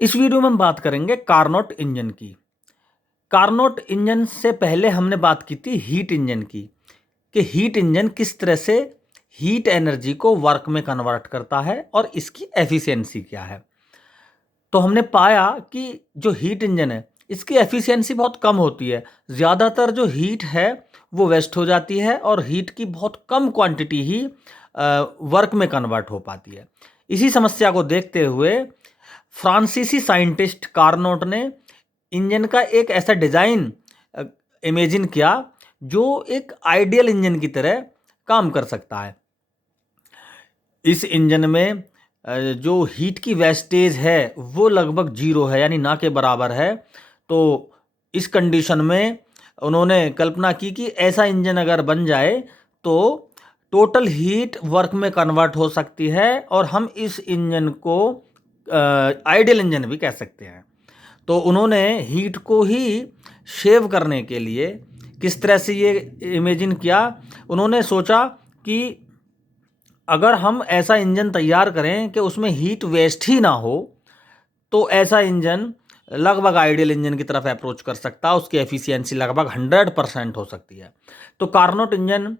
इस वीडियो में हम बात करेंगे कार्नोट इंजन की। कार्नोट इंजन से पहले हमने बात की थी हीट इंजन की, कि हीट इंजन किस तरह से हीट एनर्जी को वर्क में कन्वर्ट करता है और इसकी एफिशिएंसी क्या है। तो हमने पाया कि जो हीट इंजन है इसकी एफिशिएंसी बहुत कम होती है। ज़्यादातर जो हीट है वो वेस्ट हो जाती है और हीट की बहुत कम क्वांटिटी ही वर्क में कन्वर्ट हो पाती है। इसी समस्या को देखते हुए फ्रांसीसी साइंटिस्ट कार्नोट ने इंजन का एक ऐसा डिज़ाइन इमेजिन किया जो एक आइडियल इंजन की तरह काम कर सकता है। इस इंजन में जो हीट की वेस्टेज है वो लगभग जीरो है, यानी ना के बराबर है। तो इस कंडीशन में उन्होंने कल्पना की कि ऐसा इंजन अगर बन जाए तो टोटल हीट वर्क में कन्वर्ट हो सकती है और हम इस इंजन को आइडियल इंजन भी कह सकते हैं। तो उन्होंने हीट को ही शेव करने के लिए किस तरह से ये इमेजिन किया। उन्होंने सोचा कि अगर हम ऐसा इंजन तैयार करें कि उसमें हीट वेस्ट ही ना हो तो ऐसा इंजन लगभग आइडियल इंजन की तरफ अप्रोच कर सकता है, उसकी एफिशिएंसी लगभग 100% हो सकती है। तो कार्नोट इंजन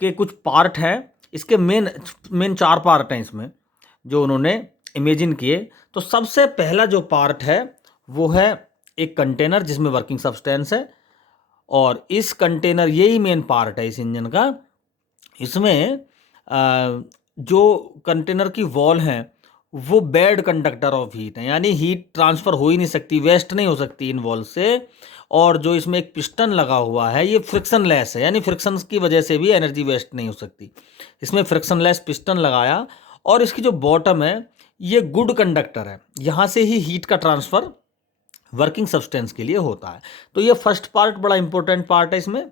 के कुछ पार्ट हैं, इसके मेन मेन 4 पार्ट हैं इसमें जो उन्होंने इमेजिन किए। तो सबसे पहला जो पार्ट है वो है एक कंटेनर जिसमें वर्किंग सब्सटेंस है, और इस कंटेनर यही मेन पार्ट है इस इंजन का। इसमें जो कंटेनर की वॉल हैं वो बैड कंडक्टर ऑफ हीट है, यानी हीट ट्रांसफ़र हो ही नहीं सकती, वेस्ट नहीं हो सकती इन वॉल से। और जो इसमें एक पिस्टन लगा हुआ है ये फ्रिक्शन लेस है, यानी फ्रिक्शन की वजह से भी एनर्जी वेस्ट नहीं हो सकती। इसमें फ्रिक्शन लेस पिस्टन लगाया, और इसकी जो बॉटम है ये गुड कंडक्टर है, यहाँ से ही हीट का ट्रांसफ़र वर्किंग सब्सटेंस के लिए होता है। तो ये फर्स्ट पार्ट बड़ा इंपॉर्टेंट पार्ट है इसमें।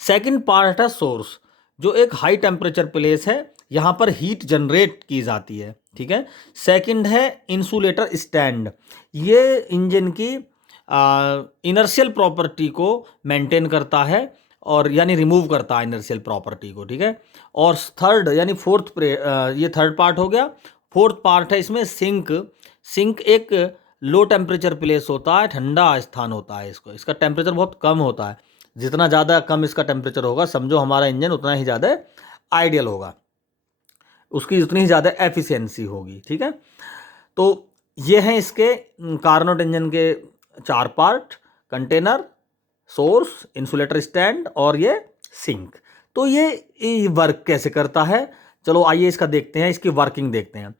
सेकंड पार्ट है सोर्स, जो एक हाई टेम्परेचर प्लेस है, यहाँ पर हीट जनरेट की जाती है, ठीक है। सेकंड है इंसुलेटर स्टैंड, ये इंजन की इनर्शियल प्रॉपर्टी को मेंटेन करता है और यानी रिमूव करता है इनर्शियल प्रॉपर्टी को, ठीक है। और थर्ड यानी ये थर्ड पार्ट हो गया। फोर्थ पार्ट है इसमें सिंक। सिंक एक लो टेम्परेचर प्लेस होता है, ठंडा स्थान होता है, इसका टेम्परेचर बहुत कम होता है। जितना ज़्यादा कम इसका टेम्परेचर होगा समझो हमारा इंजन उतना ही ज़्यादा आइडियल होगा, उसकी उतनी ही ज़्यादा एफिशिएंसी होगी, ठीक है। तो ये हैं इसके कार्नोट इंजन के 4 part: container, source, insulator stand और ये सिंक। तो ये वर्क कैसे करता है, चलो आइए इसका देखते हैं, इसकी वर्किंग देखते हैं।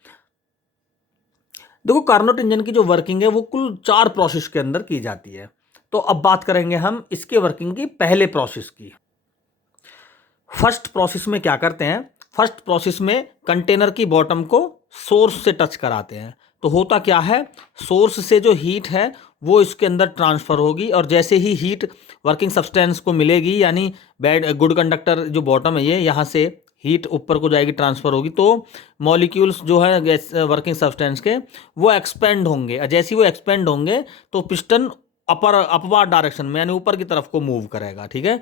देखो कार्नोट इंजन की जो वर्किंग है वो कुल 4 प्रोसेस के अंदर की जाती है। तो अब बात करेंगे हम इसके वर्किंग की पहले प्रोसेस की। फर्स्ट प्रोसेस में क्या करते हैं, फर्स्ट प्रोसेस में कंटेनर की बॉटम को सोर्स से टच कराते हैं। तो होता क्या है, सोर्स से जो हीट है वो इसके अंदर ट्रांसफ़र होगी, और जैसे ही हीट वर्किंग सब्सटेंस को मिलेगी, यानी गुड कंडक्टर जो बॉटम है ये, यहाँ से हीट ऊपर को जाएगी, ट्रांसफ़र होगी, तो मॉलिक्यूल्स जो है गैस वर्किंग सब्सटेंस के वो एक्सपेंड होंगे। जैसे ही वो एक्सपेंड होंगे तो पिस्टन अपवार्ड डायरेक्शन में यानी ऊपर की तरफ को मूव करेगा, ठीक है।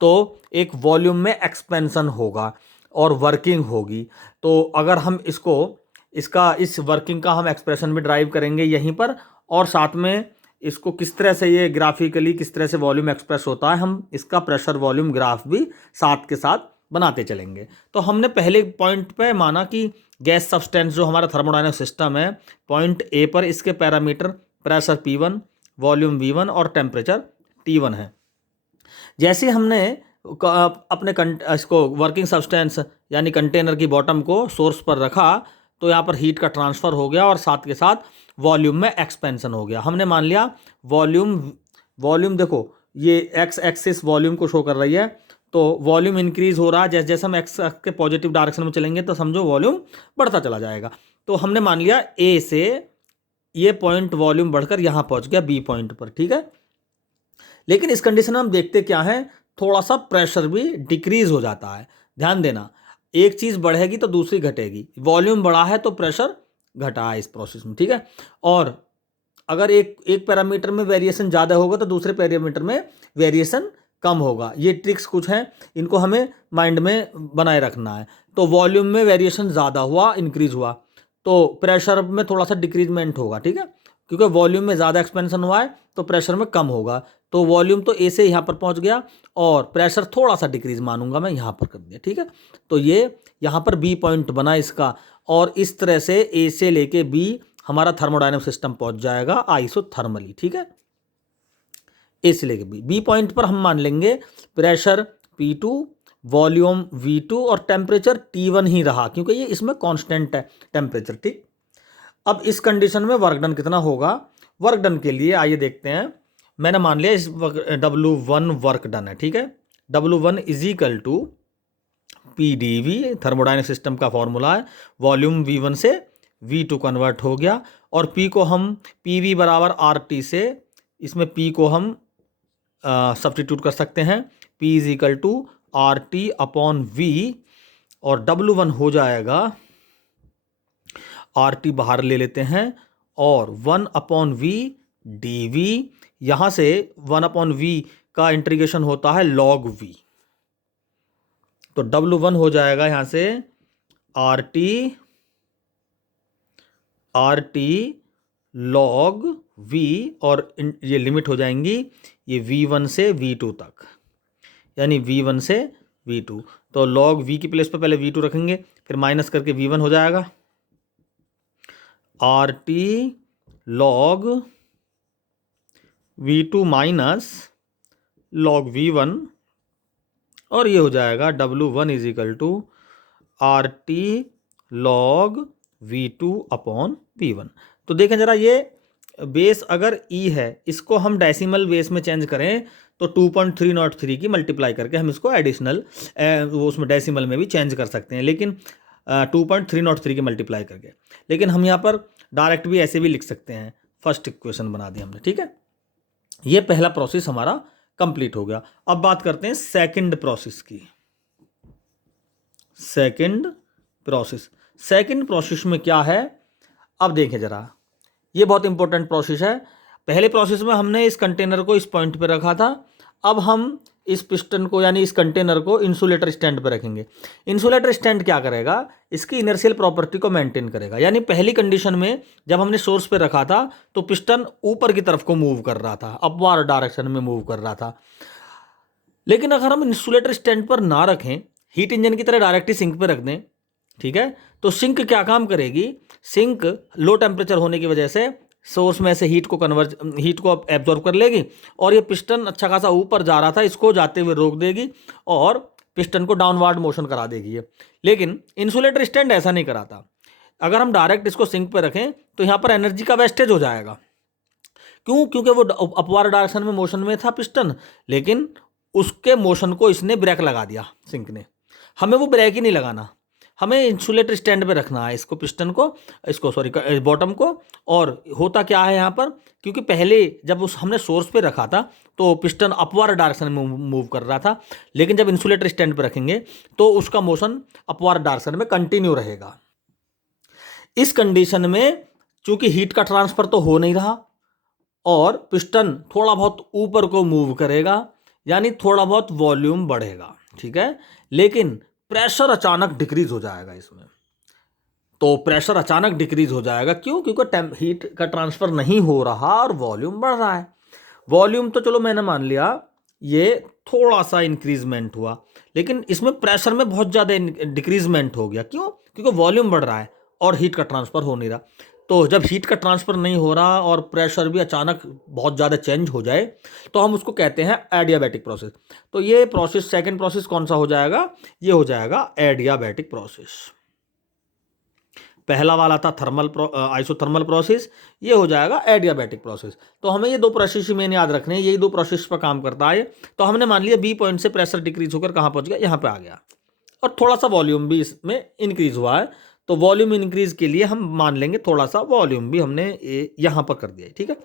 तो एक वॉल्यूम में एक्सपेंशन होगा और वर्किंग होगी। तो अगर हम इस वर्किंग का हम एक्सप्रेशन भी ड्राइव करेंगे यहीं पर, और साथ में इसको किस तरह से ये ग्राफिकली किस तरह से वॉल्यूम एक्सप्रेस होता है, हम इसका प्रेशर वॉल्यूम ग्राफ भी साथ के साथ बनाते चलेंगे। तो हमने पहले पॉइंट पे माना कि गैस सब्सटेंस जो हमारा थर्मोडायनामिक सिस्टम है, पॉइंट ए पर इसके parameter pressure P1, volume V1 और टेम्परेचर T1 है। जैसे हमने अपने इसको वर्किंग सब्सटेंस यानी कंटेनर की बॉटम को सोर्स पर रखा तो यहाँ पर हीट का ट्रांसफ़र हो गया और साथ के साथ वॉल्यूम में एक्सपेंशन हो गया। हमने मान लिया वॉल्यूम देखो ये एक्स एक्सिस वॉल्यूम को शो कर रही है, तो वॉल्यूम इंक्रीज हो रहा है। जैसे जैसे हम एक्स के पॉजिटिव डायरेक्शन में चलेंगे तो समझो वॉल्यूम बढ़ता चला जाएगा। तो हमने मान लिया ए से ये पॉइंट वॉल्यूम बढ़कर यहाँ पहुँच गया बी पॉइंट पर, ठीक है। लेकिन इस कंडीशन में हम देखते क्या है, थोड़ा सा प्रेशर भी डिक्रीज हो जाता है। ध्यान देना, एक चीज़ बढ़ेगी तो दूसरी घटेगी। वॉल्यूम बढ़ा है तो प्रेशर घटा है इस प्रोसेस में, ठीक है। और अगर एक पैरामीटर में वेरिएशन ज़्यादा होगा तो दूसरे पैरामीटर में वेरिएशन कम होगा। ये ट्रिक्स कुछ हैं, इनको हमें माइंड में बनाए रखना है। तो वॉल्यूम में वेरिएशन ज़्यादा हुआ, इंक्रीज हुआ, तो प्रेशर में थोड़ा सा डिक्रीजमेंट होगा, ठीक है, क्योंकि वॉल्यूम में ज़्यादा एक्सपेंशन हुआ है तो प्रेशर में कम होगा। तो वॉल्यूम तो ए से यहाँ पर पहुँच गया और प्रेशर थोड़ा सा डिक्रीज मानूंगा मैं, यहाँ पर कर दिया, ठीक है। तो ये यहाँ पर बी पॉइंट बना इसका, और इस तरह से ए से लेके बी हमारा थर्मोडायनेमिक सिस्टम पहुँच जाएगा आइसोथर्मली, ठीक है। ए से लेके बी पॉइंट पर हम मान लेंगे प्रेशर P2, वॉल्यूम V2 और टेम्परेचर T1 ही रहा, क्योंकि ये इसमें कांस्टेंट है टेम्परेचर, ठीक। अब इस कंडीशन में वर्क डन कितना होगा? वर्क डन के लिए आइए देखते हैं। मैंने मान लिया इस W1 वर्क डन है, ठीक है। W1 is equal to PdV, thermodynamic system का फॉर्मूला है। वॉल्यूम V1 से V2 कन्वर्ट हो गया, और P को हम PV बराबर RT से, इसमें P को हम सब्स्टिट्यूट कर सकते हैं। P is equal to RT upon V, और W1 हो जाएगा, RT बाहर ले लेते हैं, और 1 अपॉन V dV, यहाँ से 1 अपॉन V का इंटीग्रेशन होता है log V, तो W1 हो जाएगा यहाँ से RT log V, और ये लिमिट हो जाएंगी ये V1 से V2 तक, यानी V1 से V2। तो log V की प्लेस पर पहले V2 रखेंगे, फिर माइनस करके V1 हो जाएगा, RT log V2 minus log V1, और ये हो जाएगा W1 is equal to RT log V2 upon V1। तो देखें जरा, ये बेस अगर E है, इसको हम डेसिमल बेस में चेंज करें तो 2.303 की मल्टीप्लाई करके हम इसको एडिशनल वो उसमें डेसिमल में भी चेंज कर सकते हैं, लेकिन 2.303 की मल्टीप्लाई करके। लेकिन हम यहाँ पर डायरेक्ट भी ऐसे भी लिख सकते हैं। फर्स्ट इक्वेशन बना दी हमने, ठीक है। ये पहला प्रोसेस हमारा कंप्लीट हो गया। अब बात करते हैं सेकंड प्रोसेस की। सेकंड प्रोसेस में क्या है, अब देखें जरा, ये बहुत इंपॉर्टेंट प्रोसेस है। पहले प्रोसेस में हमने इस कंटेनर को इस पॉइंट पे रखा था, अब हम इस पिस्टन को यानी इस कंटेनर को इंसुलेटर स्टैंड पे रखेंगे। इंसुलेटर स्टैंड क्या करेगा? इसकी इनर्शियल प्रॉपर्टी को मेंटेन करेगा। यानी पहली कंडीशन में जब हमने सोर्स पे रखा था तो पिस्टन ऊपर की तरफ को मूव कर रहा था, अपवार्ड डायरेक्शन में मूव कर रहा था। लेकिन अगर हम इंसुलेटर स्टैंड पर ना रखें, हीट इंजन की तरह डायरेक्ट ही सिंक पे रख दें, ठीक है, तो सिंक क्या काम करेगी? सिंक लो टेम्परेचर होने की वजह से सोर्स में से हीट को एब्जॉर्ब कर लेगी, और ये पिस्टन अच्छा खासा ऊपर जा रहा था, इसको जाते हुए रोक देगी और पिस्टन को डाउनवार्ड मोशन करा देगी ये। लेकिन इंसुलेटर स्टैंड ऐसा नहीं कराता। अगर हम डायरेक्ट इसको सिंक पे रखें तो यहाँ पर एनर्जी का वेस्टेज हो जाएगा। क्यों? क्योंकि वो अपवार्ड डायरेक्शन में मोशन में था पिस्टन, लेकिन उसके मोशन को इसने ब्रेक लगा दिया सिंक ने। हमें वो ब्रेक ही नहीं लगाना, हमें इंसुलेटर स्टैंड पे रखना है इसको, पिस्टन को, इसको सॉरी बॉटम को। और होता क्या है यहाँ पर, क्योंकि पहले जब हमने सोर्स पे रखा था तो पिस्टन अपवार्ड डायरेक्शन में मूव कर रहा था, लेकिन जब इंसुलेटर स्टैंड पे रखेंगे तो उसका मोशन अपवार्ड डायरेक्शन में कंटिन्यू रहेगा। इस कंडीशन में चूंकि हीट का ट्रांसफर तो हो नहीं रहा और पिस्टन थोड़ा बहुत ऊपर को मूव करेगा, यानी थोड़ा बहुत वॉल्यूम बढ़ेगा, ठीक है, लेकिन प्रेशर अचानक डिक्रीज हो जाएगा इसमें। तो प्रेशर अचानक डिक्रीज हो जाएगा, क्यों? क्योंकि हीट का ट्रांसफर नहीं हो रहा और वॉल्यूम बढ़ रहा है। वॉल्यूम तो चलो मैंने मान लिया ये थोड़ा सा इंक्रीजमेंट हुआ, लेकिन इसमें प्रेशर में बहुत ज़्यादा डिक्रीजमेंट हो गया। क्यों? क्योंकि वॉल्यूम बढ़ रहा है और हीट का ट्रांसफर हो नहीं रहा। तो जब हीट का ट्रांसफर नहीं हो रहा और प्रेशर भी अचानक बहुत ज़्यादा चेंज हो जाए तो हम उसको कहते हैं एडियाबैटिक प्रोसेस। तो ये प्रोसेस, सेकंड प्रोसेस कौन सा हो जाएगा? ये हो जाएगा एडियाबैटिक प्रोसेस। पहला वाला था आइसोथर्मल प्रोसेस, ये हो जाएगा एडियाबैटिक प्रोसेस। तो हमें ये दो प्रोसेस ही मेन याद रखने हैं, यही दो प्रोसेस पर काम करता है। तो हमने मान लिया बी पॉइंट से प्रेशर डिक्रीज होकर कहाँ पहुँच गया? यहाँ पे आ गया, और थोड़ा सा वॉल्यूम भी इसमें इंक्रीज हुआ है। तो वॉल्यूम इंक्रीज के लिए हम मान लेंगे थोड़ा सा वॉल्यूम भी हमने यहाँ पर कर दिया है, ठीक है।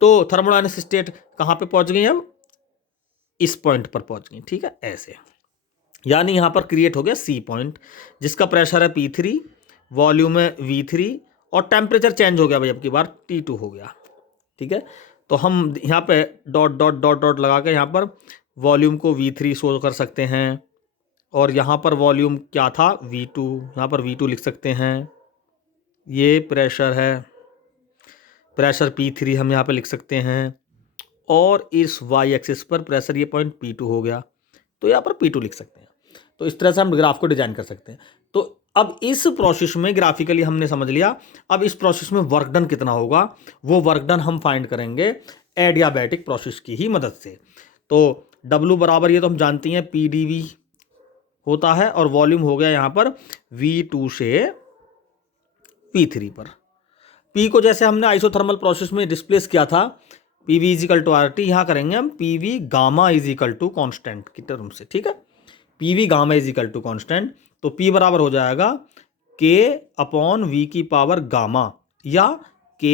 तो थर्मोडायनेमिक स्टेट कहाँ पे पहुँच गई? हम इस पॉइंट पर पहुँच गई, ठीक है, ऐसे। यानी यहाँ पर क्रिएट हो गया सी पॉइंट, जिसका प्रेशर है P3, वॉल्यूम है V3, और टेम्परेचर चेंज हो गया भाई, अब की बार T2 हो गया, ठीक है। तो हम यहाँ पे डॉट डॉट डॉट डॉट लगा के यहाँ पर वॉल्यूम को V3 शो कर सकते हैं, और यहाँ पर वॉल्यूम क्या था? V2, यहाँ पर V2 लिख सकते हैं, ये प्रेशर है, प्रेशर P3 हम यहाँ पे लिख सकते हैं, और इस वाई एक्सिस पर प्रेशर ये पॉइंट P2 हो गया, तो यहाँ पर P2 लिख सकते हैं। तो इस तरह से हम ग्राफ को डिजाइन कर सकते हैं। तो अब इस प्रोसेस में ग्राफिकली हमने समझ लिया, अब इस प्रोसेस में वर्क डन कितना होगा, वो वर्क डन हम फाइंड करेंगे एडियाबैटिक प्रोसेस की ही मदद से। तो W बराबर ये तो हम जानते हैं PdV होता है, और वॉल्यूम हो गया यहाँ पर V2 से P3 पर। P को जैसे हमने आइसोथर्मल प्रोसेस में डिस्प्लेस किया था PV इजिकल टू RT, यहाँ करेंगे हम PV gamma equal to constant की टर्म से, ठीक है। PV gamma equal to constant, तो P बराबर हो जाएगा K अपॉन V की पावर गामा, या K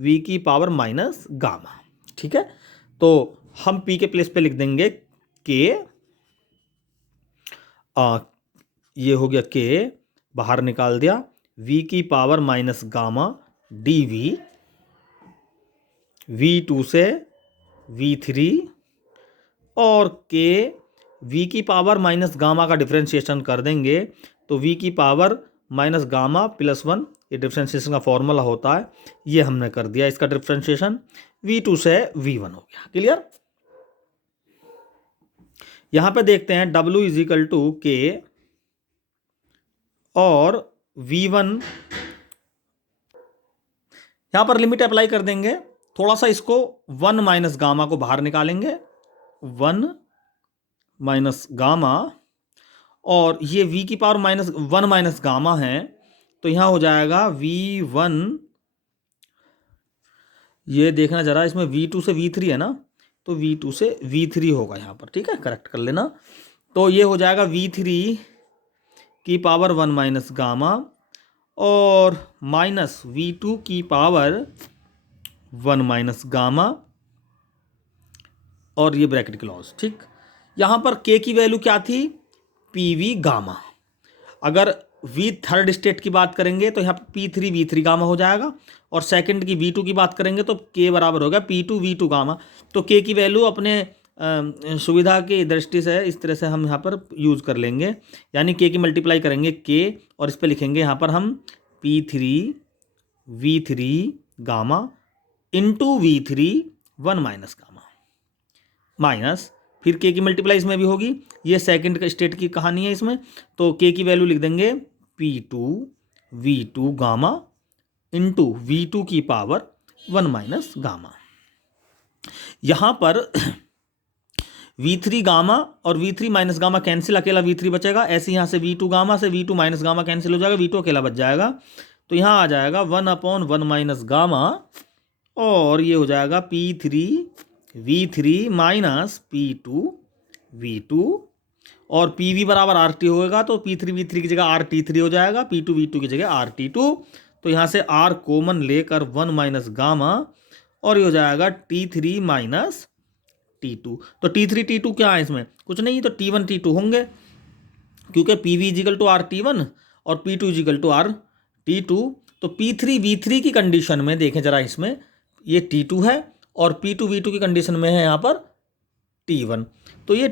V की पावर माइनस गामा, ठीक है। तो हम P के प्लेस पे लिख देंगे K, ये हो गया K, बाहर निकाल दिया, V की power minus gamma dV, V2 से V3, और K V की पावर माइनस गामा का डिफ्रेंशिएशन कर देंगे, तो V की पावर माइनस गामा प्लस 1, ये डिफ्रेंशिएशन का फॉर्मूला होता है, ये हमने कर दिया इसका डिफ्रेंशिएशन, V2 से V1 हो गया। क्लियर। यहां पे देखते हैं W इजिकल टू K और V1, यहां पर लिमिट अप्लाई कर देंगे, थोड़ा सा इसको 1 माइनस गामा को बाहर निकालेंगे, 1 माइनस गामा, और ये V की पावर माइनस 1 माइनस गामा है, तो यहां हो जाएगा V1, ये देखना जरा, इसमें V2 से V3 है ना, तो V2 से V3 होगा यहाँ पर, ठीक है, करेक्ट कर लेना। तो ये हो जाएगा V3 की पावर 1 माइनस गामा और माइनस V2 की पावर 1 माइनस गामा, और ये ब्रैकेट क्लॉज, ठीक। यहाँ पर K की वैल्यू क्या थी, PV गामा। अगर V थर्ड स्टेट की बात करेंगे तो यहाँ पर P3 V3 गामा हो जाएगा, और सेकंड की V2 की बात करेंगे तो K बराबर होगा P2 V2 गामा। तो K की वैल्यू अपने सुविधा की दृष्टि से इस तरह से हम यहाँ पर यूज़ कर लेंगे, यानी K की मल्टीप्लाई करेंगे K, और इस पर लिखेंगे यहाँ पर हम P3 V3 gamma into V3 1 minus gamma, minus फिर K की मल्टीप्लाई इसमें भी होगी, ये सेकंड का स्टेट की कहानी है इसमें, तो K की वैल्यू लिख देंगे P2 V2 gamma into V2 की पावर 1 माइनस गामा। यहाँ पर V3 गामा और V3 माइनस गामा कैंसिल, अकेला V3 बचेगा, ऐसे यहाँ से V2 गामा से V2 माइनस गामा कैंसिल हो जाएगा, V2 अकेला बच जाएगा, तो यहाँ आ जाएगा 1/1 माइनस गामा, और ये हो जाएगा P3 V3 minus P2 V2, और PV बराबर RT होगा, तो P3 V3 की जगह RT3 हो जाएगा, P2 V2 की जगह RT2, तो यहाँ से R कॉमन लेकर 1 माइनस गामा, और ये हो जाएगा T3 माइनस T2। तो T3 T2 क्या है इसमें, कुछ नहीं, तो T1 T2 होंगे, क्योंकि PV इजिकल टू RT1 और P2 इजिकल टू RT2। तो P3 V3 की कंडीशन में देखें जरा, इसमें ये T2 है, और P2 V2 की कंडीशन में है यहाँ पर T1, तो ये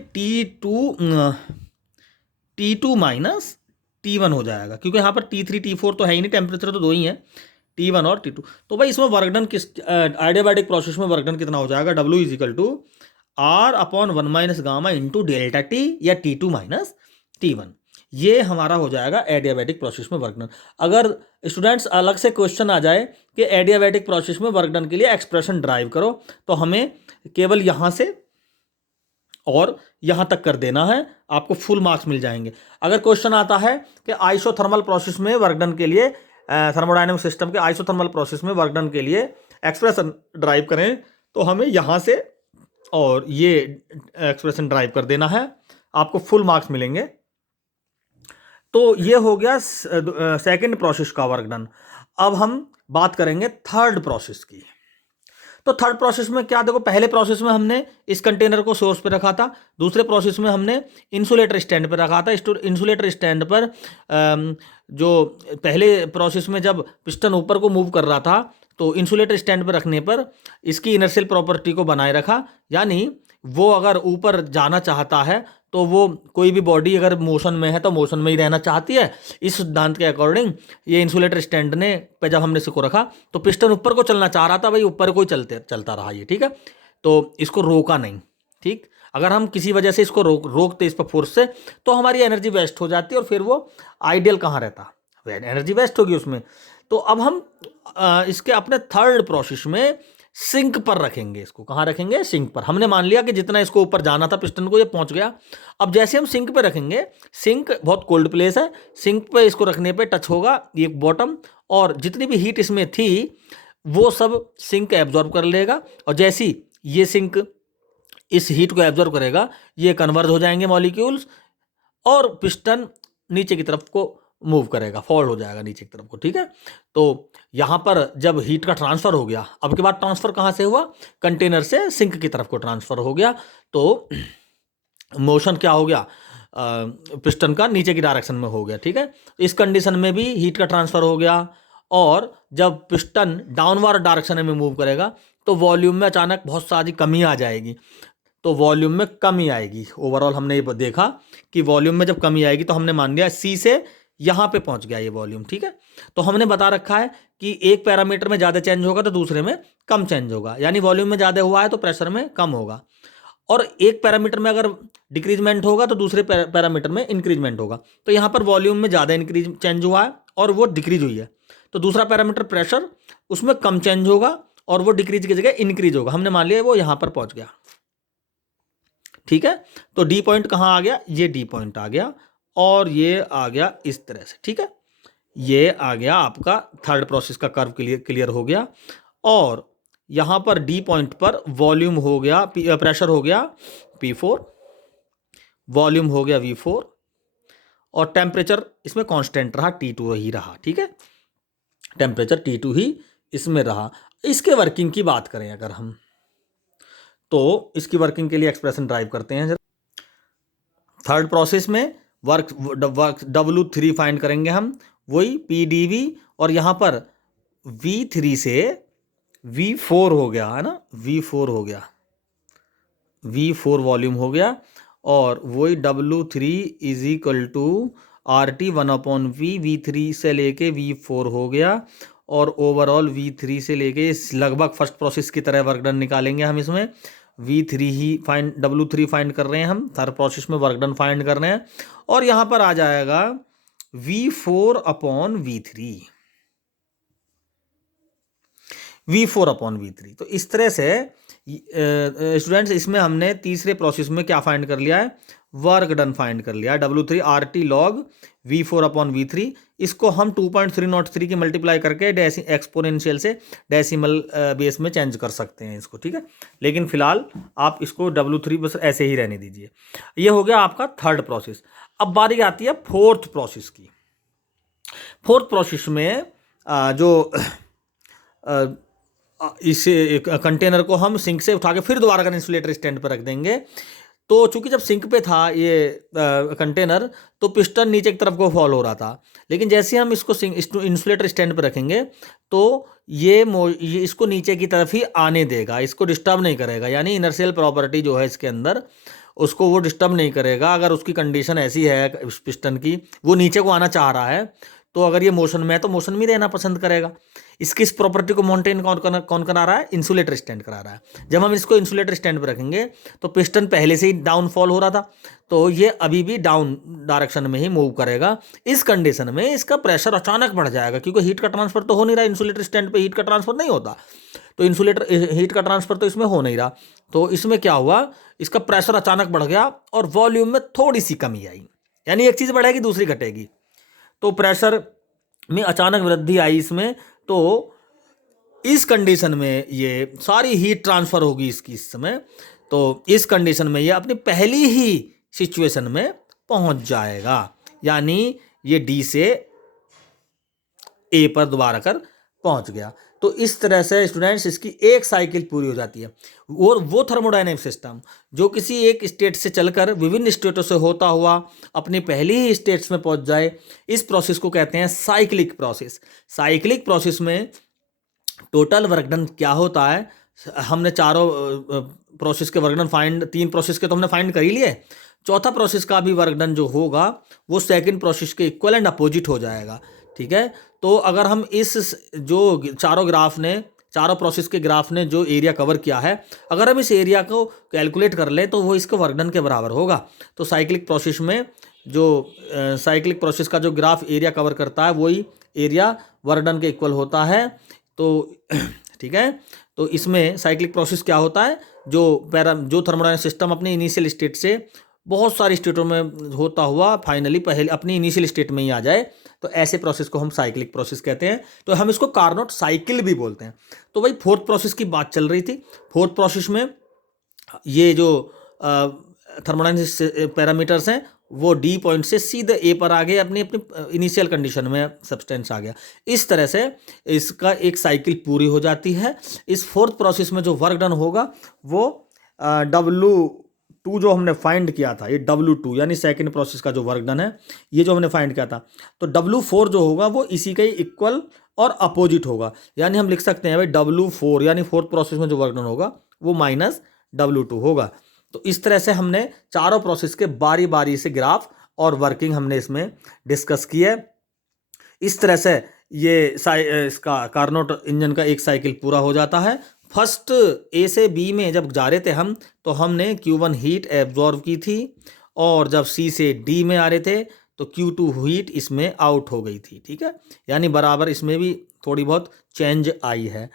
T2 माइनस T1 हो जाएगा, क्योंकि यहाँ पर T3 T4 तो है ही नहीं, टेम्परेचर तो दो ही है, T1 और T2। तो भाई इसमें वर्कडन किस आइडियाबैटिक प्रोसेस में वर्कडन कितना हो जाएगा, W equal to R/1 minus gamma into delta T या T2 माइनस T1, ये हमारा हो जाएगा एडियाबैटिक प्रोसेस में वर्कडन। अगर स्टूडेंट्स अलग से क्वेश्चन आ जाए कि एडियाबैटिक प्रोसेस में वर्कडन के लिए एक्सप्रेशन ड्राइव करो, तो हमें केवल यहाँ से और यहाँ तक कर देना है, आपको फुल मार्क्स मिल जाएंगे। अगर क्वेश्चन आता है कि आइसोथर्मल प्रोसेस में वर्कडन के लिए, थर्मोडायनेमिक सिस्टम के आइसोथर्मल प्रोसेस में वर्कडन के लिए एक्सप्रेशन ड्राइव करें, तो हमें यहाँ से और ये एक्सप्रेशन ड्राइव कर देना है, आपको फुल मार्क्स मिलेंगे। तो ये हो गया सेकंड प्रोसेस का वर्क डन। अब हम बात करेंगे थर्ड प्रोसेस की। तो थर्ड प्रोसेस में क्या, देखो पहले प्रोसेस में हमने इस कंटेनर को सोर्स पे रखा था, दूसरे प्रोसेस में हमने इंसुलेटर स्टैंड पे रखा था। इंसुलेटर स्टैंड पर जो पहले प्रोसेस में जब पिस्टन ऊपर को मूव कर रहा था, तो इंसुलेटर स्टैंड पर रखने पर इसकी इनर्शियल प्रॉपर्टी को बनाए रखा, यानी वो अगर ऊपर जाना चाहता है तो वो कोई भी बॉडी अगर मोशन में है तो मोशन में ही रहना चाहती है। इस सिद्धांत के अकॉर्डिंग ये इंसुलेटर स्टैंड ने पे जब हमने इसको रखा तो पिस्टन ऊपर को चलना चाह रहा था, भाई ऊपर को ही चलता रहा ये, ठीक है। तो इसको रोका नहीं, ठीक। अगर हम किसी वजह से इसको रोकते इस पर फोर्स से तो हमारी एनर्जी वेस्ट हो जाती है और फिर वो आइडियल कहाँ रहता, एनर्जी वेस्ट होगी उसमें। तो अब हम इसके अपने थर्ड प्रोसेस में सिंक पर रखेंगे। इसको कहाँ रखेंगे? सिंक पर। हमने मान लिया कि जितना इसको ऊपर जाना था पिस्टन को ये पहुंच गया। अब जैसे हम सिंक पे रखेंगे, सिंक बहुत कोल्ड प्लेस है, सिंक पे इसको रखने पे टच होगा ये बॉटम, और जितनी भी हीट इसमें थी वो सब सिंक एब्जॉर्ब कर लेगा, और जैसी ये सिंक इस हीट को एब्जॉर्ब करेगा ये कन्वर्ज हो जाएंगे मॉलिक्यूल्स, और पिस्टन नीचे की तरफ को मूव करेगा, फॉल हो जाएगा नीचे की तरफ को, ठीक है। तो यहाँ पर जब हीट का ट्रांसफर हो गया, अब के बाद ट्रांसफर कहाँ से हुआ? कंटेनर से सिंक की तरफ को ट्रांसफर हो गया। तो मोशन क्या हो गया? पिस्टन का नीचे की डायरेक्शन में हो गया, ठीक है। इस कंडीशन में भी हीट का ट्रांसफर हो गया, और जब पिस्टन डाउनवर्ड डायरेक्शन में मूव करेगा तो वॉल्यूम में अचानक बहुत सारी कमी आ जाएगी। तो वॉल्यूम में कमी आएगी। ओवरऑल हमने ये देखा कि वॉल्यूम में जब कमी आएगी तो हमने मान लिया सी से यहाँ पे पहुँच गया ये वॉल्यूम, ठीक है। तो हमने बता रखा है कि एक पैरामीटर में ज़्यादा चेंज होगा तो दूसरे में कम चेंज होगा, यानी वॉल्यूम में ज़्यादा हुआ है तो प्रेशर में कम होगा, और एक पैरामीटर में अगर डिक्रीजमेंट होगा तो दूसरे पैरामीटर में इंक्रीजमेंट होगा। तो यहाँ पर वॉल्यूम में ज़्यादा इंक्रीज चेंज हुआ है और वो डिक्रीज हुई है, तो दूसरा पैरामीटर प्रेशर उसमें कम चेंज होगा और वो डिक्रीज की जगह इंक्रीज होगा। हमने मान लिया वो यहाँ पर पहुँच गया, ठीक है। तो डी पॉइंट कहाँ आ गया? ये डी पॉइंट आ गया, और ये आ गया इस तरह से, ठीक है। ये आ गया आपका थर्ड प्रोसेस का कर्व क्लियर हो गया, और यहाँ पर डी पॉइंट पर वॉल्यूम हो गया, प्रेशर हो गया P4, वॉल्यूम हो गया V4, और टेम्परेचर इसमें कांस्टेंट रहा, T2 ही रहा, ठीक है। टेम्परेचर T2 ही इसमें रहा। इसके वर्किंग की बात करें अगर हम, तो इसकी वर्किंग के लिए एक्सप्रेशन ड्राइव करते हैं। थर्ड प्रोसेस में वर्क W3 फाइंड करेंगे हम, वही PdV, और यहाँ पर V3 से V4 हो गया है ना, V4 हो गया, V4 वॉल्यूम हो गया, और वही W3 is equal to RT 1/V, V3 से लेके V4 हो गया, और ओवरऑल V3 से लेके लगभग फर्स्ट प्रोसेस की तरह वर्क डन निकालेंगे हम इसमें। V3 ही फाइंड, W3 फाइंड कर रहे हैं हम, थर्ड प्रोसेस में वर्क डन फाइंड कर रहे हैं, और यहाँ पर आ जाएगा V4/V3, V4/V3। तो इस तरह से स्टूडेंट्स इसमें हमने तीसरे प्रोसेस में क्या फाइंड कर लिया है? वर्क डन फाइंड कर लिया है, W3 RT log V4/V3। इसको हम 2.303 की मल्टीप्लाई करके एक्सपोनेंशियल से डेसिमल बेस में चेंज कर सकते हैं इसको, ठीक है। लेकिन फिलहाल आप इसको W3 बस ऐसे ही रहने दीजिए। ये हो गया आपका थर्ड प्रोसेस। अब बारी आती है फोर्थ प्रोसेस की। फोर्थ प्रोसेस में जो इस कंटेनर को हम सिंक से उठा के फिर दोबारा अगर इंसुलेटर स्टैंड पर रख देंगे, तो चूंकि जब सिंक पे था ये कंटेनर, तो पिस्टन नीचे की तरफ को फॉल हो रहा था, लेकिन जैसे हम इसको इंसुलेटर स्टैंड पर रखेंगे तो ये इसको नीचे की तरफ ही आने देगा, इसको डिस्टर्ब नहीं करेगा। यानी इनर्शियल प्रॉपर्टी जो है इसके अंदर, उसको वो डिस्टर्ब नहीं करेगा। अगर उसकी कंडीशन ऐसी है पिस्टन की, वो नीचे को आना चाह रहा है, तो अगर ये मोशन में है तो मोशन में रहना पसंद करेगा। इसकी इस प्रॉपर्टी को मेंटेन कौन करा रहा है? इंसुलेटर स्टैंड करा रहा है। जब हम इसको इंसुलेटर स्टैंड पर रखेंगे तो पिस्टन पहले से ही डाउन फॉल हो रहा था, तो ये अभी भी डाउन डायरेक्शन में ही मूव करेगा। इस कंडीशन में इसका प्रेशर अचानक बढ़ जाएगा, क्योंकि हीट का ट्रांसफर तो हो नहीं रहा, इंसुलेटर स्टैंड पर हीट का ट्रांसफर नहीं होता, तो इंसुलेटर हीट का ट्रांसफर तो इसमें हो नहीं रहा। तो इसमें क्या हुआ? इसका प्रेशर अचानक बढ़ गया और वॉल्यूम में थोड़ी सी कमी आई, यानी एक चीज़ बढ़ेगी दूसरी घटेगी। तो प्रेशर में अचानक वृद्धि आई इसमें, तो इस कंडीशन में ये सारी हीट ट्रांसफर होगी इसकी इस समय। तो इस कंडीशन में ये अपनी पहली ही सिचुएशन में पहुंच जाएगा, यानी ये डी से ए पर दोबारा कर पहुंच गया। तो इस तरह से स्टूडेंट्स इसकी एक साइकिल पूरी हो जाती है। और वो थर्मोडायनेमिक सिस्टम जो किसी एक स्टेट से चलकर विभिन्न स्टेटों से होता हुआ अपनी पहली ही स्टेट्स में पहुंच जाए, इस प्रोसेस को कहते हैं साइक्लिक प्रोसेस। साइक्लिक प्रोसेस में टोटल वर्क डन क्या होता है? हमने चारों प्रोसेस के वर्क डन फाइंड, 3 प्रोसेस के तो हमने फाइंड कर ही लिए, चौथा प्रोसेस का भी वर्क डन जो होगा वो सेकंड प्रोसेस के इक्वल एंड अपोजिट हो जाएगा। ठीक है, तो अगर हम इस जो चारों ग्राफ ने, चारों प्रोसेस के ग्राफ ने जो एरिया कवर किया है, अगर हम इस एरिया को कैलकुलेट कर लें तो वो इसके वर्क डन के बराबर होगा। तो साइक्लिक प्रोसेस में जो साइक्लिक प्रोसेस का जो ग्राफ एरिया कवर करता है वही एरिया वर्क डन के इक्वल होता है। तो ठीक है, तो इसमें साइक्लिक प्रोसेस क्या होता है, जो थर्मोडायनामिक सिस्टम अपने इनिशियल स्टेट से बहुत सारी स्टेटों में होता हुआ फाइनली पहले अपनी इनिशियल स्टेट में ही आ जाए, तो ऐसे प्रोसेस को हम साइक्लिक प्रोसेस कहते हैं। तो हम इसको कार्नोट साइकिल भी बोलते हैं। तो भाई फोर्थ प्रोसेस की बात चल रही थी। फोर्थ प्रोसेस में ये जो थर्मोडायनामिक पैरामीटर्स हैं वो डी पॉइंट से सीधे ए पर आ गए, अपनी अपनी इनिशियल कंडीशन में सब्सटेंस आ गया। इस तरह से इसका एक साइकिल पूरी हो जाती है। इस फोर्थ प्रोसेस में जो वर्क डन होगा वो W2 जो हमने फाइंड किया था, ये W2 यानी सेकंड प्रोसेस का जो वर्क डन है, ये जो हमने फाइंड किया था, तो W4 जो होगा वो इसी का ही इक्वल और अपोजिट होगा। यानी हम लिख सकते हैं भाई W4 यानी फोर्थ प्रोसेस में जो वर्क डन होगा वो माइनस W2 होगा। तो इस तरह से हमने चारों प्रोसेस के बारी बारी से ग्राफ और वर्किंग हमने इसमें डिस्कस की है। इस तरह से ये इसका कार्नोट इंजन का एक साइकिल पूरा हो जाता है। फर्स्ट ए से बी में जब जा रहे थे हम, तो हमने Q1 हीट एब्जॉर्व की थी, और जब सी से डी में आ रहे थे तो Q2 हीट इसमें आउट हो गई थी। ठीक है, यानी बराबर इसमें भी थोड़ी बहुत चेंज आई है।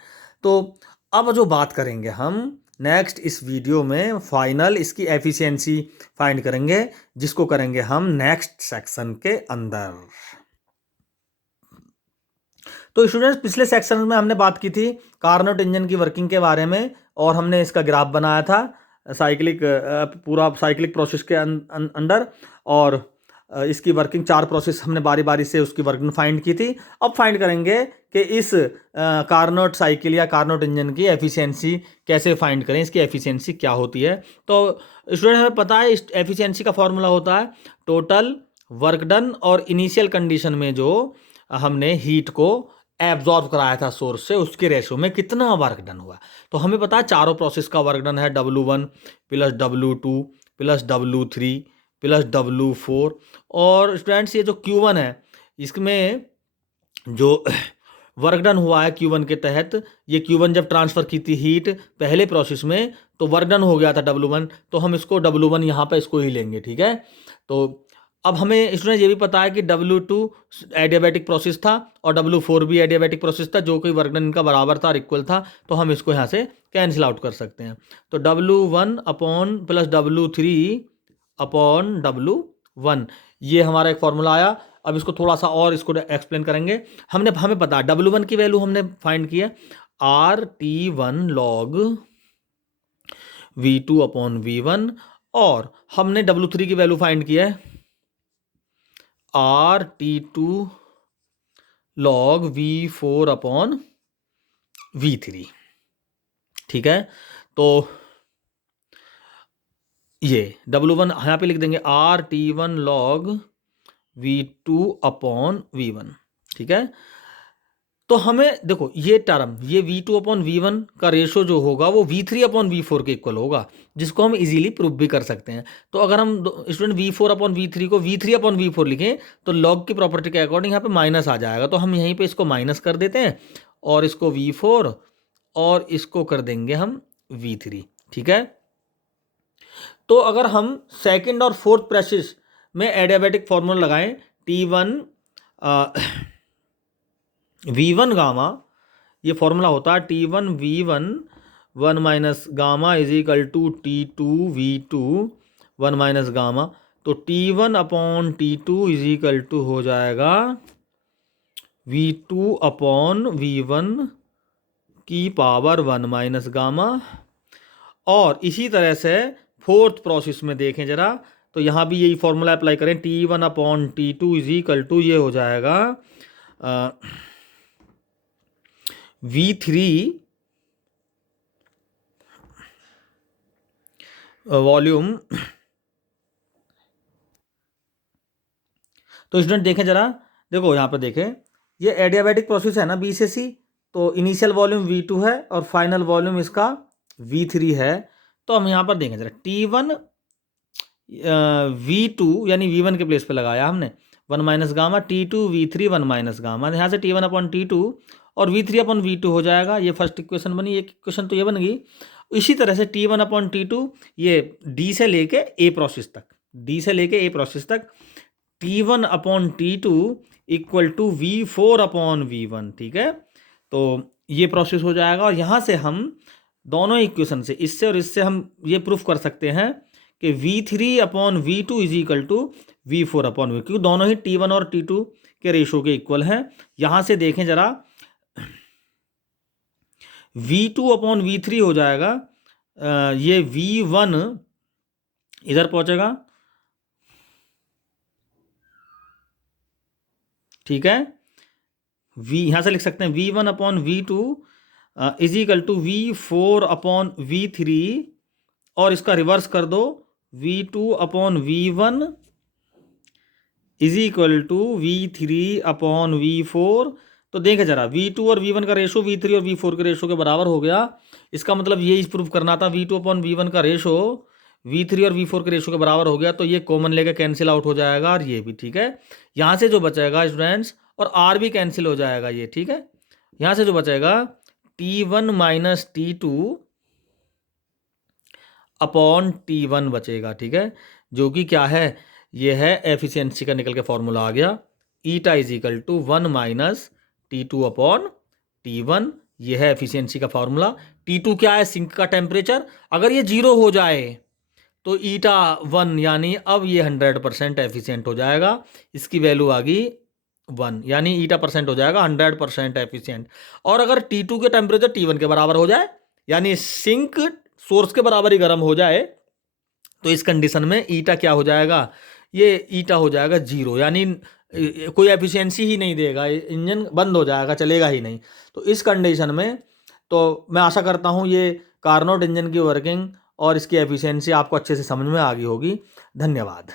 तो अब जो बात करेंगे हम नेक्स्ट इस वीडियो में, फाइनल इसकी एफिशिएंसी फाइंड करेंगे, जिसको करेंगे हम नेक्स्ट सेक्शन के अंदर। तो स्टूडेंट्स, पिछले सेक्शन में हमने बात की थी कार्नोट इंजन की वर्किंग के बारे में, और हमने इसका ग्राफ बनाया था साइक्लिक, पूरा साइक्लिक प्रोसेस के अंदर, और इसकी वर्किंग 4 प्रोसेस हमने बारी बारी से उसकी वर्किंग फाइंड की थी। अब फाइंड करेंगे कि इस कार्नोट साइकिल या कार्नोट इंजन की एफिशिएंसी कैसे फाइंड करें, इसकी एफिशिएंसी क्या होती है। तो स्टूडेंट, हमें पता है इस एफिशिएंसी का फॉर्मूला होता है टोटल वर्क डन और इनिशियल कंडीशन में जो हमने हीट को एब्जॉर्ब कराया था सोर्स से, उसके रेशो में कितना वर्क डन हुआ। तो हमें पता है चारों प्रोसेस का वर्क डन है W1 plus W2 plus W3 plus W4। और स्टूडेंट्स, ये जो Q1 है, इसमें जो वर्क डन हुआ है Q1 के तहत, ये Q1 जब ट्रांसफ़र की थी हीट पहले प्रोसेस में तो वर्क डन हो गया था W1, तो हम इसको W1 यहाँ पे इसको ही लेंगे। ठीक है, तो अब हमें स्टूडेंट ये भी पता है कि W2 एडियाबैटिक प्रोसेस था और W4 भी एडियाबैटिक प्रोसेस था, जो कि वर्क डन इनका बराबर था और इक्वल था, तो हम इसको यहाँ से कैंसिल आउट कर सकते हैं। तो W1 upon plus W3 upon W1, ये हमारा एक फॉर्मूला आया। अब इसको थोड़ा सा और इसको एक्सप्लेन करेंगे। हमें पता है W1 की वैल्यू हमने फाइंड की है RT1 log V2 upon V1, और हमने W3 की वैल्यू फाइंड की है RT2 log V4 upon V3। ठीक है, तो ये W1 यहाँ पे लिख देंगे RT1 log V2 upon V1। ठीक है, तो हमें देखो ये टर्म, ये V2 अपॉन V1 का रेशो जो होगा वो V3 अपॉन V4 के इक्वल होगा, जिसको हम इजीली प्रूव भी कर सकते हैं। तो अगर हम स्टूडेंट V4 अपॉन V3 को V3 अपॉन V4 लिखें तो लॉग की प्रॉपर्टी के अकॉर्डिंग यहाँ पे माइनस आ जाएगा, तो हम यहीं पे इसको माइनस कर देते हैं और इसको V4 और इसको कर देंगे हम V3। ठीक है, तो अगर हम सेकेंड और फोर्थ प्रोसेस में एडियाबैटिक फॉर्मूला लगाएं T1 V1 गामा, ये फॉर्मूला होता है T1 V1 1 minus gamma is equal to T2 V2 1 minus gamma. तो T1 upon T2 is equal to हो जाएगा V2 अपॉन V1 की पावर 1 माइनस गामा। और इसी तरह से फोर्थ प्रोसेस में देखें जरा, तो यहाँ भी यही फॉर्मूला अप्लाई करें T1 upon T2 is equal to ये हो जाएगा V3 वॉल्यूम। तो स्टूडेंट देखें जरा, देखो यहाँ पर देखें, ये एडियाबैटिक प्रोसेस है ना B से C, तो इनिशियल वॉल्यूम V2 है और फाइनल वॉल्यूम इसका V3 है। तो हम यहाँ पर देखें जरा, T1 V2 यानी V1 के प्लेस पे लगाया हमने 1 minus gamma, T2 V3 1 minus gamma, यहाँ से T1 अपॉन T2 और V3 अपॉन V2 हो जाएगा। ये फर्स्ट इक्वेशन बनी, एक इक्वेशन तो ये बन गई। इसी तरह से T1 अपॉन T2 ये D से लेके A प्रोसेस तक, D से लेके A प्रोसेस तक T1 upon T2 equal to V4 upon V1, ठीक है। तो ये प्रोसेस हो जाएगा और यहाँ से हम दोनों इक्वेशन से, इससे और इससे हम ये प्रूफ कर सकते हैं कि V3 upon V2 is equal to V4 upon V, क्योंकि दोनों ही T1 और T2 के रेशो के इक्वल हैं। यहाँ से देखें जरा, V2 अपॉन V3 हो जाएगा, ये V1 इधर पहुंचेगा, ठीक है। यहाँ से लिख सकते हैं V1 upon V2 is equal to V4 upon V3, और इसका रिवर्स कर दो, V2 upon V1 is equal to V3 upon V4। तो देखें जरा, V2 और V1 का रेशो V3 और V4 के रेशो के बराबर हो गया। इसका मतलब ये प्रूफ करना था V2 अपॉन V1 का रेशो V3 और V4 के रेशो के बराबर हो गया। तो ये कॉमन लेके कैंसिल आउट हो जाएगा और ये भी, ठीक है। यहाँ से जो बचेगा स्टूडेंट्स, और R भी कैंसिल हो जाएगा ये, ठीक है। यहाँ से जो बचेगा T1 minus T2 upon T1 बचेगा, ठीक है, जो कि क्या है, ये है एफिशिएंसी का निकल के फॉर्मूला आ गया, eta is equal to 1 minus T2 upon T1। ये है एफिशिएंसी का फॉर्मूला। T2 क्या है, सिंक का टेम्परेचर। अगर ये 0 हो जाए तो ईटा 1, यानी अब ये 100% एफिशिएंट हो जाएगा। इसकी वैल्यू आ गई 1, यानी ईटा परसेंट हो जाएगा 100% एफिशिएंट। और अगर T2 के टेम्परेचर T1 के बराबर हो जाए, यानी सिंक सोर्स के बराबर ही गर्म हो जाए, तो इस कंडीशन में ईटा क्या हो जाएगा, ये ईटा हो जाएगा 0, यानी कोई एफिशिएंसी ही नहीं देगा, इंजन बंद हो जाएगा, चलेगा ही नहीं। तो इस कंडीशन में तो मैं आशा करता हूँ ये कार्नोट इंजन की वर्किंग और इसकी एफिशिएंसी आपको अच्छे से समझ में आ गई होगी। धन्यवाद।